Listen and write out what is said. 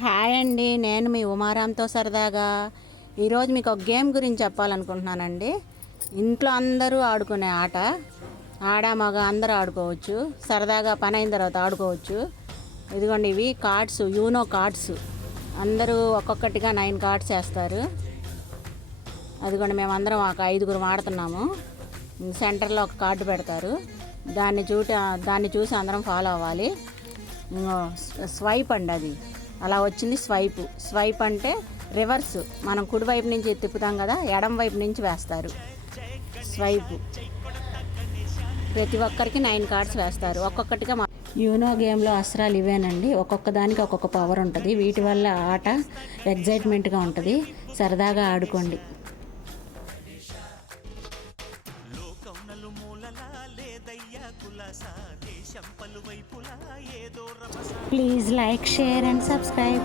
Hi అండి, నేను మీ ఉమారాంతో సరదాగా ఈరోజు మీకు ఒక గేమ్ గురించి చెప్పాలనుకుంటున్నానండి. ఇంట్లో అందరూ ఆడుకునే ఆట. ఆడ మగ అందరూ ఆడుకోవచ్చు, సరదాగా పని అయిన తర్వాత ఆడుకోవచ్చు. ఇదిగోండి, ఇవి కార్డ్స్, యూనో కార్డ్స్. అందరూ ఒక్కొక్కటిగా 9 కార్డ్స్ వేస్తారు. అదిగోండి, మేమందరం ఒక 5గురు ఆడుతున్నాము. సెంటర్లో ఒక కార్డు పెడతారు, దాన్ని చూసి అందరం ఫాలో అవ్వాలి. స్వైప్ అండి, అది అలా వచ్చింది. స్వైప్ అంటే రివర్స్. మనం కుడివైపు నుంచి తిప్పుతాం కదా, ఎడం వైపు నుంచి వేస్తారు స్వైప్. ప్రతి ఒక్కరికి 9 కార్డ్స్ వేస్తారు ఒక్కొక్కటిగా. యూనో గేమ్లో అస్త్రాలు ఇవేనండి. ఒక్కొక్క దానికి ఒక్కొక్క పవర్ ఉంటుంది. వీటి వల్ల ఆట ఎగ్జైట్మెంట్గా ఉంటుంది. సరదాగా ఆడుకోండి. Please like, share and subscribe.